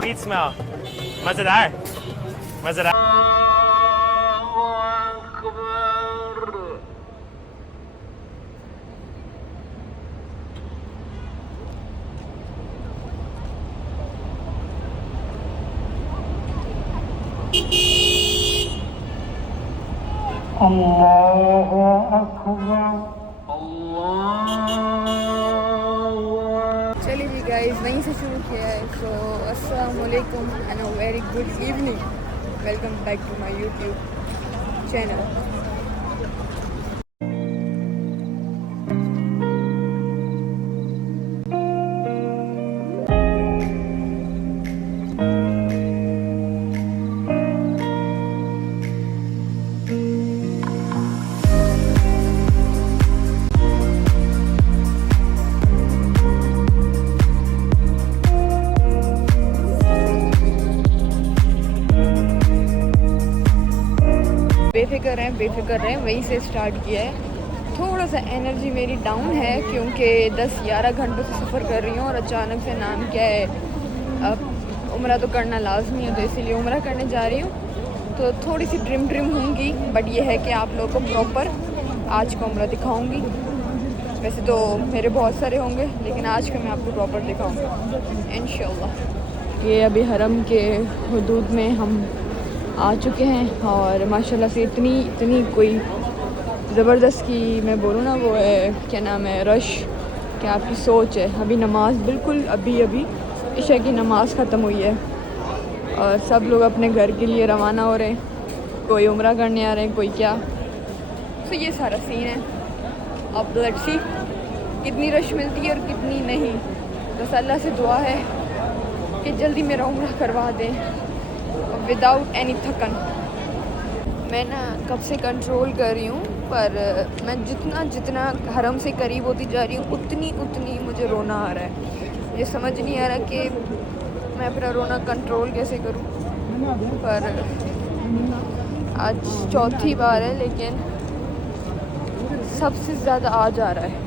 Sweet smell. मजेदार मजेदार। अल्लाहु अकबर। चलिए जी गाइस, वहीं से शुरू किया है। सो अस्सलाम वालेकुम and a very good evening. Welcome back to my YouTube channel. बेफिक्र हैं, वहीं से स्टार्ट किया है। थोड़ा सा एनर्जी मेरी डाउन है क्योंकि 10-11 घंटों से सफ़र कर रही हूँ और अचानक से नाम क्या है, अब उम्रा तो करना लाजमी है, तो इसीलिए उम्रा करने जा रही हूँ। तो थोड़ी सी ड्रिम होंगी, बट ये है कि आप लोगों को प्रॉपर आज का उम्रा दिखाऊँगी। वैसे तो मेरे बहुत सारे होंगे, लेकिन आज का मैं आपको प्रॉपर दिखाऊँगी इंशाल्लाह। ये अभी हरम के हुदूद में हम आ चुके हैं और माशाल्लाह से इतनी कोई ज़बरदस्त की मैं बोलूँ ना, वो है क्या नाम है, रश, क्या आपकी सोच है। अभी नमाज़ बिल्कुल अभी इशा की नमाज़ ख़त्म हुई है और सब लोग अपने घर के लिए रवाना हो रहे हैं। कोई उम्रा करने आ रहे हैं, कोई क्या। तो ये सारा सीन है। अब लेट्स सी कितनी रश मिलती है और कितनी नहीं। बस अल्लाह से दुआ है कि जल्दी मेरा उम्रा करवा दें विदाउट एनी थकन। मैं ना कब से कंट्रोल कर रही हूँ, पर मैं जितना हरम से करीब होती जा रही हूँ उतनी मुझे रोना आ रहा है। मुझे समझ नहीं आ रहा कि मैं अपना रोना कंट्रोल कैसे करूँ। पर आज चौथी बार है, लेकिन सबसे ज़्यादा आ जा रहा है।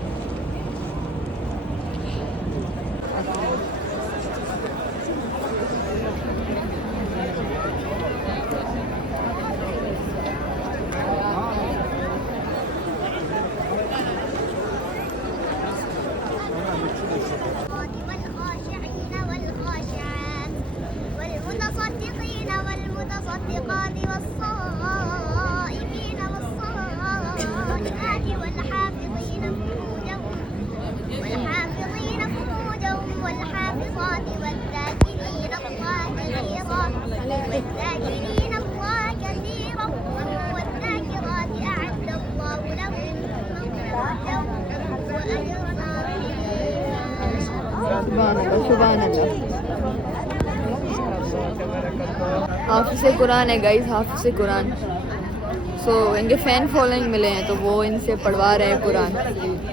हाफिज़ कुरान है गाइस, हाफिज़ कुरान। सो इनके फ़ैन फॉलोइंग मिले हैं, तो वो इनसे पढ़वा रहे हैं कुरान।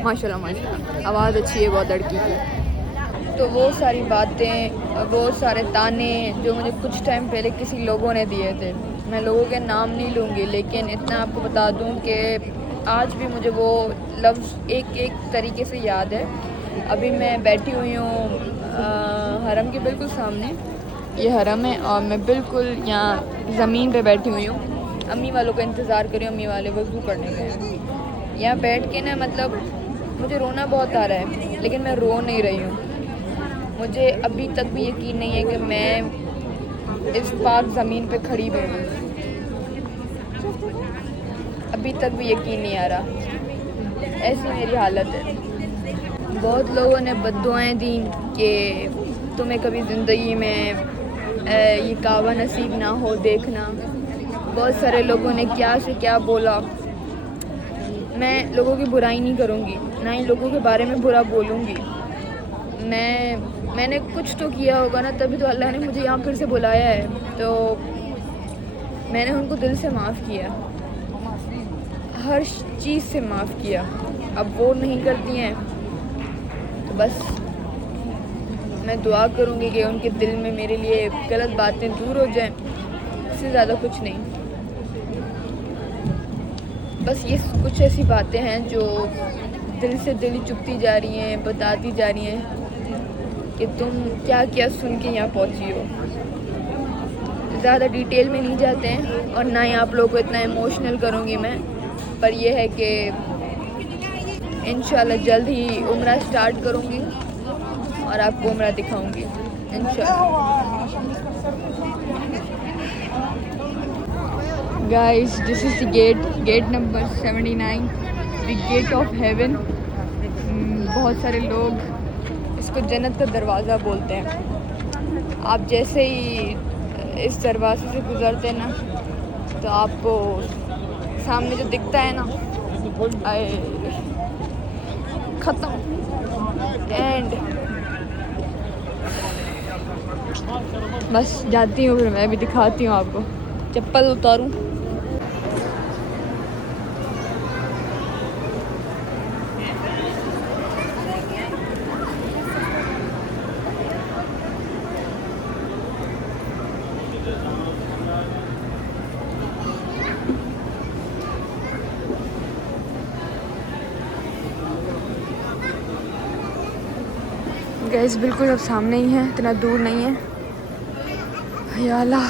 माशाल्लाह आवाज़ अच्छी है बहुत लड़की की। तो वो सारी बातें, वो सारे ताने जो मुझे कुछ टाइम पहले किसी लोगों ने दिए थे, मैं लोगों के नाम नहीं लूँगी, लेकिन इतना आपको बता दूँ कि आज भी मुझे वो लफ्ज़ एक तरीके से याद है। अभी मैं बैठी हुई हूँ हरम के बिल्कुल सामने, ये हरम है और मैं बिल्कुल यहाँ ज़मीन पे बैठी हुई हूँ। अम्मी वालों का इंतज़ार कर रही हूँ, अम्मी वाले वज़ू करने गए हैं। यहाँ बैठ के ना, मतलब मुझे रोना बहुत आ रहा है, लेकिन मैं रो नहीं रही हूँ। मुझे अभी तक भी यकीन नहीं है कि मैं इस पाक ज़मीन पे खड़ी भी हूँ। अभी तक भी यकीन नहीं आ रहा, ऐसी मेरी हालत है। बहुत लोगों ने बद्दुआएं दी कि तुम्हें कभी ज़िंदगी में ये कावा नसीब ना हो देखना। बहुत सारे लोगों ने क्या से क्या बोला। मैं लोगों की बुराई नहीं करूँगी, ना ही लोगों के बारे में बुरा बोलूँगी। मैंने कुछ तो किया होगा ना, तभी तो अल्लाह ने मुझे यहाँ फिर से बुलाया है। तो मैंने उनको दिल से माफ़ किया, हर चीज़ से माफ़ किया। अब वो नहीं करती हैं, तो बस मैं दुआ करूँगी कि उनके दिल में मेरे लिए गलत बातें दूर हो जाएं, इससे ज़्यादा कुछ नहीं। बस ये कुछ ऐसी बातें हैं जो दिल से दिल चुभती जा रही हैं, बताती जा रही हैं कि तुम क्या क्या सुन के यहाँ पहुँची हो। ज़्यादा डिटेल में नहीं जाते हैं और ना ही आप लोगों को इतना इमोशनल करूँगी मैं, पर यह है कि इंशाल्लाह जल्द ही उम्रा स्टार्ट करूँगी और आपको उम्रा दिखाऊँगी इंशाल्लाह। Guys this is the gate number 79, the gate of heaven. बहुत सारे लोग इसको जन्नत का दरवाज़ा बोलते हैं। आप जैसे ही इस दरवाजे से गुजरते हैं ना तो आपको सामने जो दिखता है ना, आए ख़त्म एंड बस जाती हूँ। फिर मैं भी दिखाती हूँ आपको, चप्पल उतारूँ। गैस बिल्कुल अब सामने ही है, इतना दूर नहीं है। या अल्लाह,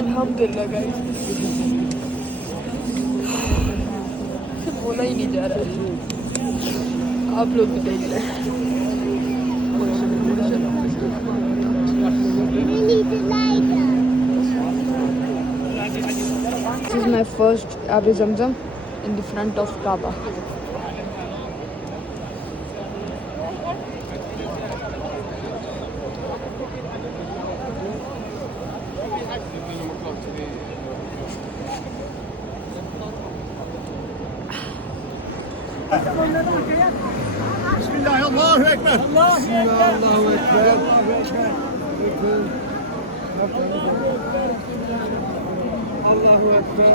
अल्हम्दुलिल्लाह गाइस, बोला ही नहीं जा रहा है। आप लोग भी देख रहे हैं। This is my first Abi Zamzam in the front of Kaaba. Bismillah, Allahu Ekber. Allahu Ekber. Allahu Ekber.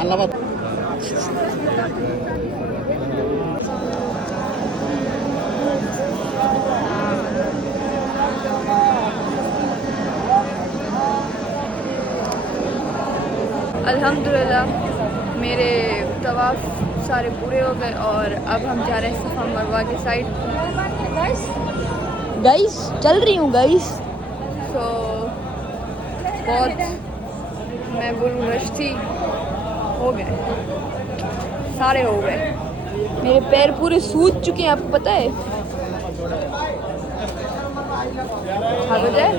अल्हम्दुलिल्लाह मेरे तवाफ सारे पूरे हो गए और अब हम जा रहे हैं सफ़ा मरवा के साइड। गाइस चल रही हूँ गाइस। तो बहुत मैं बोलूँ रश थी, हो गए सारे हो गए। मेरे पैर पूरे सूज चुके हैं, आपको पता है। हाथ हो जाए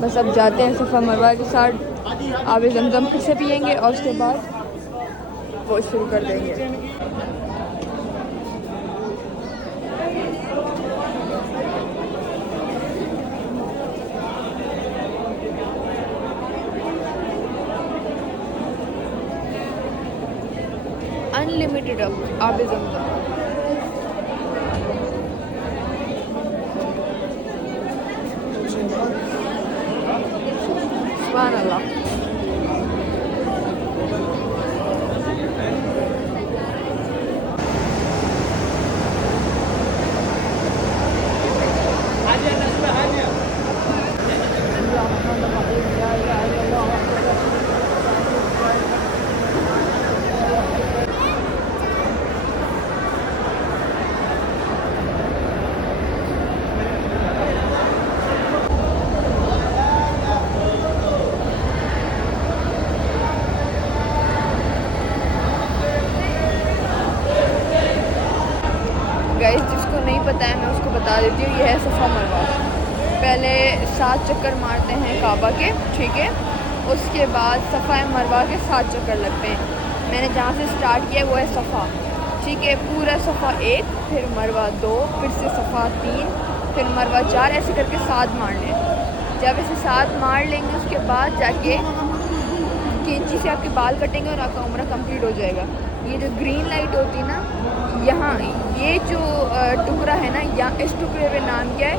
बस। अब जाते हैं सफ़ा मरवा के साथ, आबे ज़मज़म फिर से पियेंगे और उसके बाद वो शुरू कर देंगे। अनलिमिटेड अब आबे ज़मज़म। सुभान अल्लाह। गाइस जिसको नहीं पता है मैं उसको बता देती हूँ, ये है सफ़ा मरवा। पहले 7 चक्कर मारते हैं काबा के, ठीक है। उसके बाद सफ़ा मरवा के 7 चक्कर लगते हैं। मैंने जहाँ से स्टार्ट किया वो है सफ़ा, ठीक है। पूरा सफ़ा 1, फिर मरवा 2, फिर से सफ़ा 3, फिर मरवा 4, ऐसे करके 7 मार लें। जब ऐसे 7 मार लेंगे उसके बाद जाके कैंची से आपके बाल कटेंगे और आपका उम्रा कंप्लीट हो जाएगा। ये जो ग्रीन लाइट होती है ना, यहाँ ये जो टुकड़ा है ना, यहाँ इस टुकड़े पे नाम क्या है,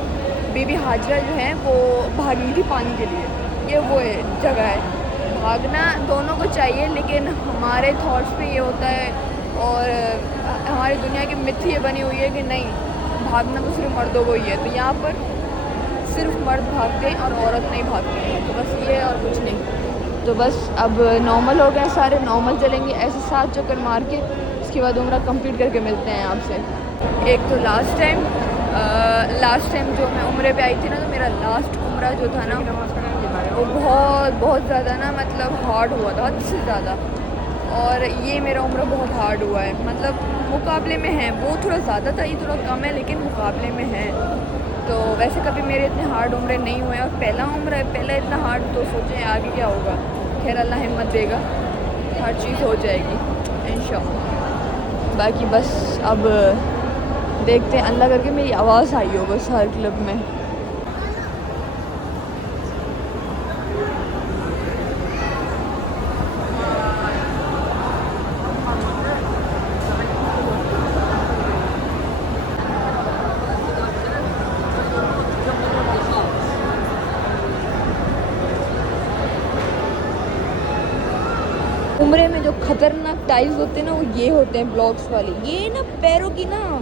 बीबी हाजरा जो है वो भागी थी पानी के लिए। ये वो है जगह है। भागना दोनों को चाहिए, लेकिन हमारे थॉट्स पे ये होता है और हमारी दुनिया की मिथ ये बनी हुई है कि नहीं, भागना तो सिर्फ मर्दों को ही है। तो यहाँ पर सिर्फ मर्द भागते हैं और औरत नहीं भागती है। तो बस ये और कुछ नहीं। तो बस अब नॉर्मल हो गए, सारे नॉर्मल चलेंगे ऐसे 7 चक्कर मार के। उसके बाद उम्रा कंप्लीट करके मिलते हैं आपसे। एक तो लास्ट टाइम जो मैं उम्रे पे आई थी ना, तो मेरा लास्ट उम्रा जो था ना वो बहुत ज़्यादा ना, मतलब हार्ड हुआ था, हद से ज़्यादा। और ये मेरा उम्रा बहुत हार्ड हुआ है, मतलब मुकाबले में है। वो थोड़ा ज़्यादा था, ये थोड़ा कम है, लेकिन मुकाबले में है। तो वैसे कभी मेरे इतने हार्ड उम्रे नहीं हुए और पहला उम्र है, पहला इतना हार्ड, तो सोचें आगे क्या होगा। खैर अल्लाह हिम्मत देगा, हर चीज़ हो जाएगी इंशाअल्लाह। बाकी बस अब देखते हैं, अल्लाह करके मेरी आवाज़ आई हो बस हर क्लब में। उम्रे में जो खतरनाक टाइल्स होते हैं ना, वो ये होते हैं ब्लॉक्स वाले। ये ना पैरों की ना,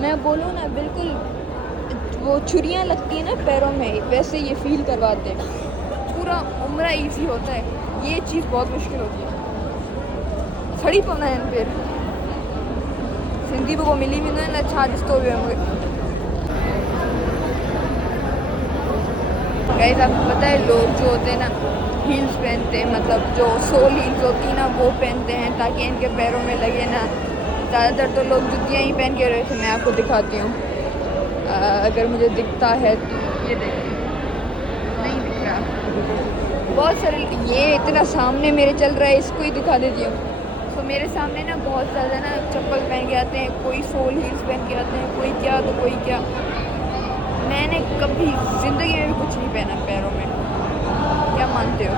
मैं बोलूँ ना, बिल्कुल वो छुरियाँ लगती हैं ना पैरों में, वैसे ये फील करवाते हैं। पूरा उम्रा इजी होता है, ये चीज़ बहुत मुश्किल होती है। खड़ी पवना है फिर सिंधी को मिली भी ना छा जिसको भी होंगे। गाइस आपको पता है, लोग जो होते हैं ना हील्स पहनते हैं, मतलब जो सोल हील्स होती है ना वो पहनते हैं ताकि इनके पैरों में लगे ना। ज़्यादातर तो लोग जुतियाँ ही पहन के रहे थे। मैं आपको दिखाती हूँ, अगर मुझे दिखता है तो ये देखिए, नहीं दिख रहा। बहुत सारे, ये इतना सामने मेरे चल रहा है, इसको ही दिखा देती हूँ। तो मेरे सामने ना बहुत ज़्यादा ना चप्पल पहन के आते हैं, कोई सोल हील्स पहन के आते हैं, कोई क्या तो कोई क्या। मैंने कभी ज़िंदगी में भी कुछ नहीं पहना पैरों में, क्या मानते हो।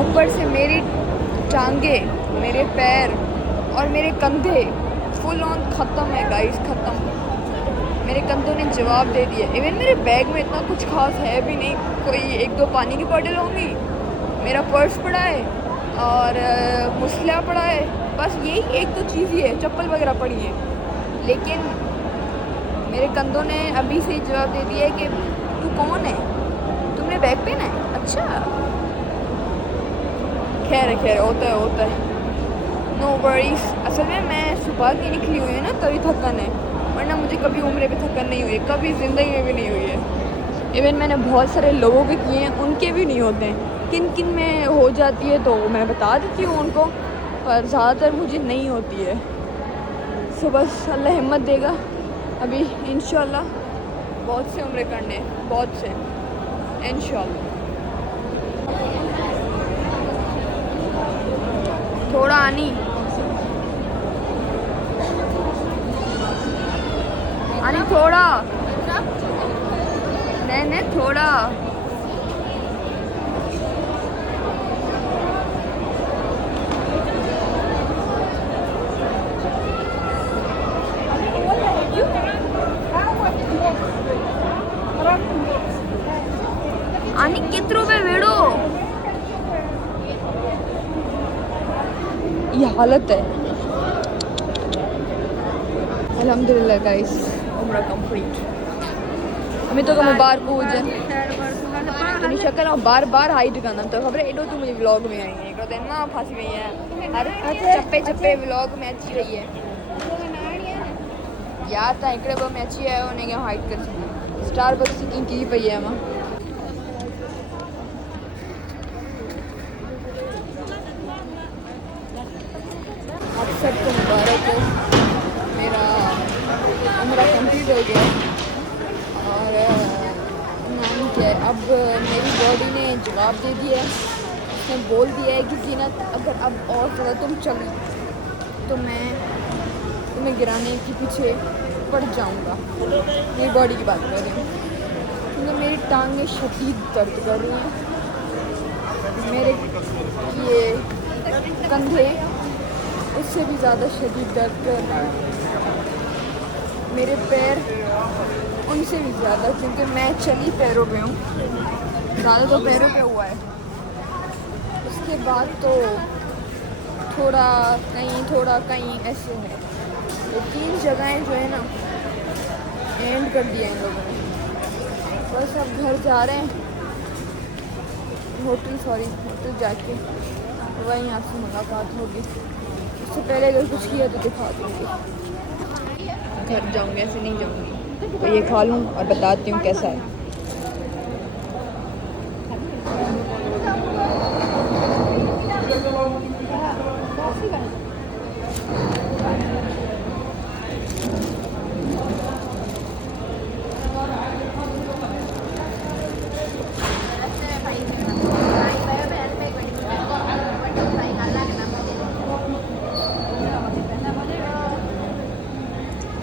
ऊपर से मेरी टांगे, मेरे पैर और मेरे कंधे फुल ऑन ख़त्म है गाइस, ख़त्म। मेरे कंधों ने जवाब दे दिया। इवन मेरे बैग में इतना कुछ खास है भी नहीं, कोई 1-2 पानी की बॉटल होंगी मेरा पर्स पड़ा है और मुसला पड़ा है, बस यही एक दो चीज़ ही है, चप्पल वगैरह पड़ी है। लेकिन मेरे कंधों ने अभी से जवाब दे दिया है कि तू कौन है, तुमने बैग पहना है। अच्छा खैर होता है, नो वरीज। असल में मैं सुबह की निकली हुई है ना, तभी थकन है, वरना मुझे कभी उम्र पे थकन नहीं हुई है, कभी ज़िंदगी में भी नहीं हुई है। इवन मैंने बहुत सारे लोगों के किए हैं, उनके भी नहीं होते हैं। किन में हो जाती है तो मैं बता देती हूँ उनको, पर ज़्यादातर मुझे नहीं होती है। सो बस अल्लाह हिम्मत देगा, अभी इंशाल्लाह बहुत से उम्र करने, बहुत से इंशाल्लाह। थोड़ा आनी थोड़ा नहीं थोड़ा। आनी कितरों पे वेड़ो, ये हालत है। अल्हम्दुलिल्लाह गाइस, उम्रा कंप्लीट। हमें तो कम बार पूछ अपनी शक्ल और बार बार हाइट करना तो खबर एडो तू मुझे व्लॉग में आई है कहते ना फंस गई है हर चप्पे व्लॉग में अच्छी रही है यार था इकड़े वो में अच्छी है उन्हें क्या हाइट कर स्टारबक्स की पई है मां आप सबको मुबारक हो, मेरा उम्रा कंप्लीट हो गया और नाम क्या है, अब मेरी बॉडी ने जवाब दे दिया है, उसने बोल दिया है कि जीनत अगर अब और ज़्यादा तुम चलो तो मैं तुम्हें गिराने के पीछे पड़ जाऊंगा। मेरी बॉडी की बात कर रही हूँ क्योंकि मेरी टांगें शदीद दर्द कर रही हैं, मेरे ये कंधे उससे भी ज़्यादा शदीद दर्द कर रहे हैं, मेरे पैर उनसे भी ज़्यादा, क्योंकि मैं चली पैरों पे हूँ, ज़्यादा तो पैरों पे हुआ है। उसके बाद तो थोड़ा कहीं ऐसे है। ये 3 जगहें जो है ना एंड कर दिया इन लोगों ने। बस अब घर जा रहे हैं, होटल जाके वहीं आपसे मुलाकात होगी। उससे पहले अगर कुछ किया तो दिखा दूँगी। घर जाऊँगी, ऐसे नहीं जाऊँगी, तो ये खा लूँ और बताती हूँ कैसा है।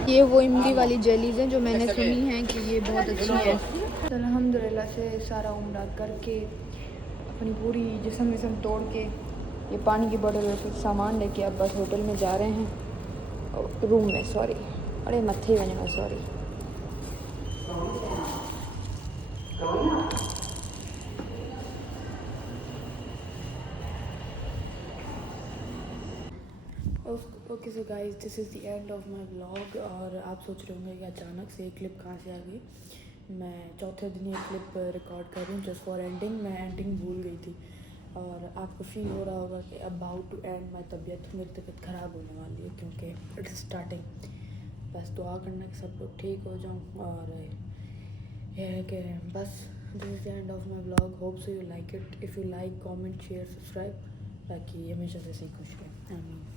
ये वो इमली वाली जेलीज़ हैं जो मैंने सुनी हैं कि ये बहुत अच्छी हैं। तो अल्हम्दुलिल्लाह से सारा उम्रा करके अपनी पूरी जिस्म तोड़ के ये पानी की बोतल और कुछ सामान लेके अब बस होटल में जा रहे हैं, रूम में सॉरी, अरे मथे वञो sorry. Okay so guys, this is the end of my vlog. और आप सोच रहे होंगे कि अचानक से ये क्लिप कहाँ से आ गई। मैं चौथे दिन ये क्लिप रिकॉर्ड कर रही हूँ जस्ट फॉर एंडिंग। मैं एंडिंग भूल गई थी और आपको फील हो रहा होगा कि अबाउट टू एंड माय तबीयत, मेरी तबीयत ख़राब होने वाली है क्योंकि इट्स स्टार्टिंग। बस दुआ करना कि सब लोग ठीक हो जाऊँ। और यह है कि बस this is the end of my vlog. Hope so you like it. If you like, comment, share, subscribe, ताकि हमेशा से खुश रहें। आमीन।